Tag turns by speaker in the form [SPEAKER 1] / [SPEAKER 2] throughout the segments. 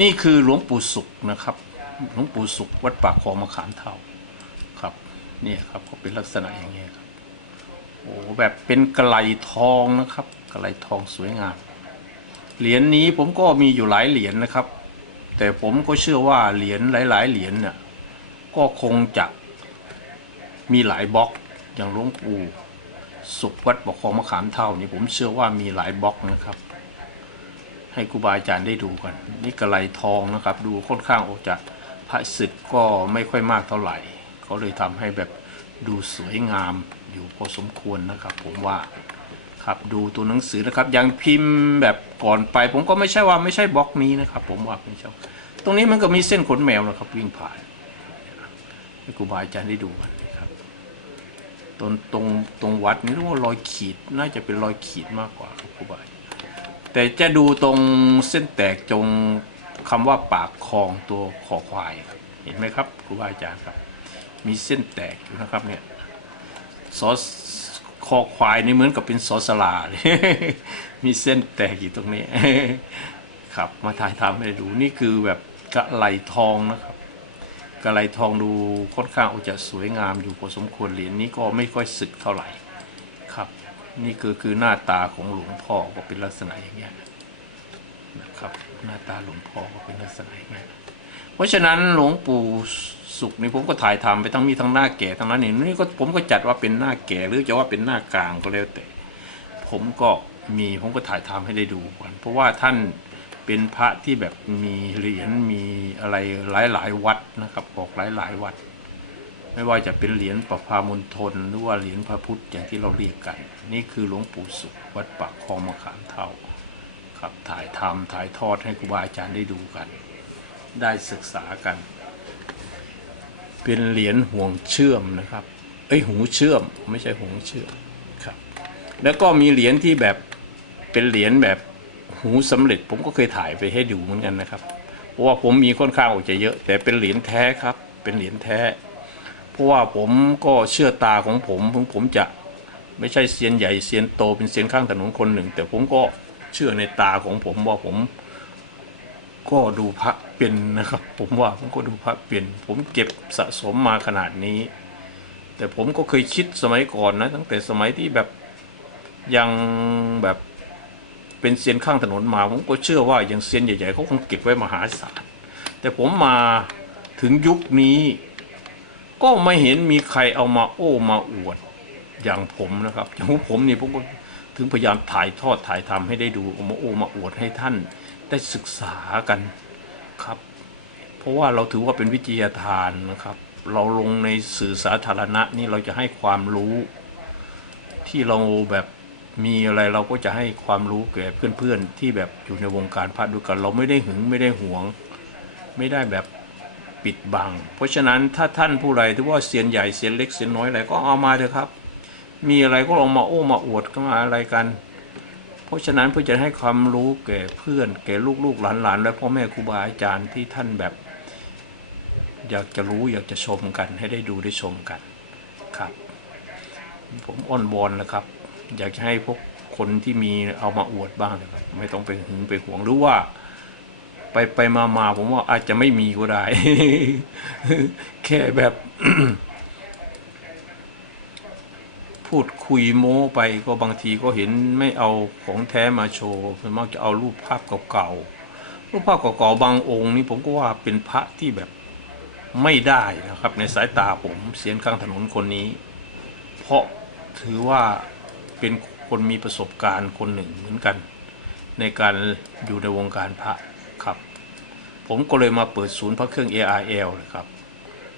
[SPEAKER 1] นี่คือหลวงปู่สุขนะครับ หลวงปู่สุขวัดปากคลองมะขามเท่าครับเนี่ยครับก็เป็นลักษณะอย่างนี้ยครับโอ้แบบเป็นกระไหลทองนะครับ กระไหลทองสวยงามเหรียญนี้ผมก็มีอยู่หลายเหรียญนะครับ แต่ผมก็เชื่อว่าเหรียญหลาย ๆ เหรียญเนี่ยก็คงจะมีหลายบล็อกอย่างหลวงปู่สุขวัดปกครองมะขามเท่านี่ผมเชื่อว่ามีหลายบล็อกนะครับ ให้ครูบาอาจารย์ได้ดูกันนี่กระไหลทองนะครับ ดูค่อนข้างออกจากพระศึกก็ไม่ค่อยมากเท่าไหร่เขาเลยทำให้แบบดูสวยงามอยู่พอสมควรนะครับ ผมว่าครับดูตัวหนังสือนะครับยังพิมพ์แบบก่อนไป ผมก็ไม่ใช่ว่าไม่ใช่บล็อกนี้นะครับ ผมว่าไม่ใช่ตรงนี้มันก็มีเส้นขนแมวนะครับ วิ่งผ่านให้ครูบาอาจารย์ได้ดูกันนะครับตรงตรงตรงวัดนี่เรียกว่ารอยขีดน่าจะเป็นรอยขีดมากกว่าครับครูบาอาจารย์ แต่จะดูตรงเส้นแตกจงคำว่าปากคลองตัวคอควายครับเห็นไหมครับครูบาอาจารย์ครับ มีเส้นแตกอยู่นะครับเนี่ยสอคอควายนี่เหมือนกับเป็นสอสลาเลยมีเส้นแตกอยู่ตรงนี้ ครับมาถ่ายทำให้ดูนี่คือแบบกระไหลทองนะครับกระไหลทองดูค่อนข้างจะสวยงามอยู่พอสมควรเหรียญนี้ก็ไม่ค่อยสึกเท่าไหร่ นี่คือคือหน้าตาของหลวงพ่อก็เป็นลักษณะอย่างเงี้ยนะครับ หน้าตาหลวงพ่อก็เป็นลักษณะอย่างเงี้ยเพราะฉะนั้นหลวงปู่สุขนี่ผมก็ถ่ายทำไปทั้งมีทั้งหน้าแก่ทั้งนั้นนี่นี่ก็ผมก็จัดว่าเป็นหน้าแก่หรือจะว่าเป็นหน้ากลางก็แล้วแต่ ผมก็มีผมก็ถ่ายทำให้ได้ดูก่อนเพราะว่าท่านเป็นพระที่แบบมีเหรียญมีอะไรหลายหลายๆวัดนะครับออกหลายหลายๆวัด ไม่ว่าจะเป็นเหรียญประพามณฑลหรือว่าเหรียญพระพุทธอย่างที่เราเรียกกัน นี่คือหลวงปู่สุขวัดปากคลองมะขามเท่าครับถ่ายทำถ่ายทอดให้ครูบาอาจารย์ได้ดูกัน ได้ศึกษากัน เป็นเหรียญห่วงเชื่อมนะครับเอ้ยหูเชื่อมไม่ใช่ห่วงเชื่อมครับ แล้วก็มีเหรียญที่แบบเป็นเหรียญแบบหูสำเร็จ ผมก็เคยถ่ายไปให้ดูเหมือนกันนะครับเพราะว่าผมมีค่อนข้างออกจะเยอะ แต่เป็นเหรียญแท้ครับ เป็นเหรียญแท้ ราะว่าผมก็เชื่อตาของผมผมผมจะไม่ใช่เซียนใหญ่เซียนโตเป็นเซียนข้างถนนคนหนึ่ง แต่ผมก็เชื่อในตาของผมว่าผม ก็ดูพระเป็นนะครับ ผมว่าผมก็ดูพระเป็นผมเก็บสะสมมาขนาดนี้ แต่ผมก็เคยคิดสมัยก่อนนะ ตั้งแต่สมัยที่แบบยังแบบเป็นเซียนข้างถนนมาผมก็เชื่อว่าอย่างเซียนใหญ่ๆเขาคงเก็บไว้มหาศาลแต่ผมมาถึงยุคนี้ ก็ไม่เห็นมีใครเอามาโอ้มาอวดอย่างผมนะครับอย่างผมนี่ผมก็ถึงพยายามถ่ายทอดถ่ายทำให้ได้ดูเอามาโอ้มาอวดให้ท่านได้ศึกษากันครับ เพราะว่าเราถือว่าเป็นวิทยาทานนะครับ เราลงในสื่อสาธารณะนี่เราจะให้ความรู้ที่เราแบบมีอะไรเราก็จะให้ความรู้แก่เพื่อนๆที่แบบอยู่ในวงการพระด้วยกัน เราไม่ได้หึงไม่ได้หวง ไม่ได้แบบ ปิดบัง เพราะฉะนั้นถ้าท่านผู้ใดที่ว่าเซียนใหญ่เซียนเล็กเซียนน้อยอะไรก็เอามาเถอะครับ มีอะไรก็ลองมาโอ้มาอวดก็มาอะไรกัน เพราะฉะนั้นเพื่อจะให้ความรู้แก่เพื่อนแก่ลูกๆหลานๆและพ่อแม่ครูบาอาจารย์ที่ท่านแบบ อยากจะรู้อยากจะชมกันให้ได้ดูได้ชมกันครับ ผมอ้อนวอนนะครับ อยากจะให้พวกคนที่มีเอามาอวดบ้างนะครับ ไม่ต้องไปหึงไปหวงหรือว่า ไปไปมามาผมว่าอาจจะไม่มีก็ได้ แค่แบบ พูดคุยโม้ไปก็บางทีก็เห็นไม่เอาของแท้มาโชว์ส่วนมากจะเอารูปภาพเก่าๆรูปภาพเก่าๆบางองค์นี่ผมก็ว่าเป็นพระที่แบบไม่ได้นะครับ ในสายตาผมเสียนข้างถนนคนนี้ เพราะถือว่าเป็นคนมีประสบการณ์คนหนึ่งเหมือนกัน ในการอยู่ในวงการพระ ครับ ผมก็เลยมาเปิดศูนย์พระเครื่อง ARL นะครับ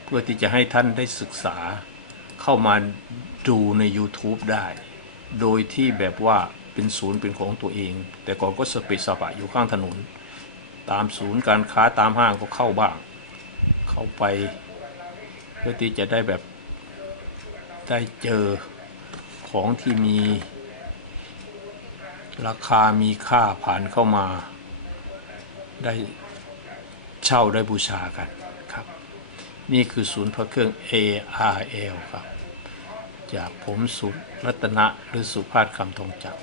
[SPEAKER 1] เพื่อที่จะให้ท่านได้ศึกษาเข้ามาดูใน YouTube ได้ โดยที่แบบว่าเป็นศูนย์เป็นของตัวเอง แต่ก่อนก็สเปซสปะอยู่ข้างถนน ตามศูนย์การค้าตามห้างก็เข้าบ้าง เข้าไปเพื่อที่จะได้แบบได้เจอของที่มีราคามีค่าผ่านเข้ามา ได้เช่าได้บูชากันครับ นี่คือศูนย์พระเครื่อง ARL ครับ จากผมสุรัตนะหรือสุภาพคำทองจักร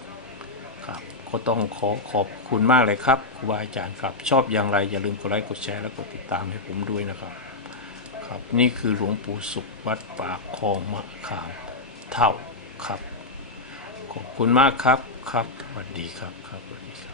[SPEAKER 1] ครับก็ต้องขอขอบคุณมากเลยครับครูบาอาจารย์ครับ ชอบอย่างไรอย่าลืมกดไลค์กดแชร์และกดติดตามให้ผมด้วยนะครับ ครับนี่คือหลวงปู่สุขวัดป่าคลองมะขามเท่าครับ ขอบคุณมากครับครับสวัสดีครับครับสวัสดีครับ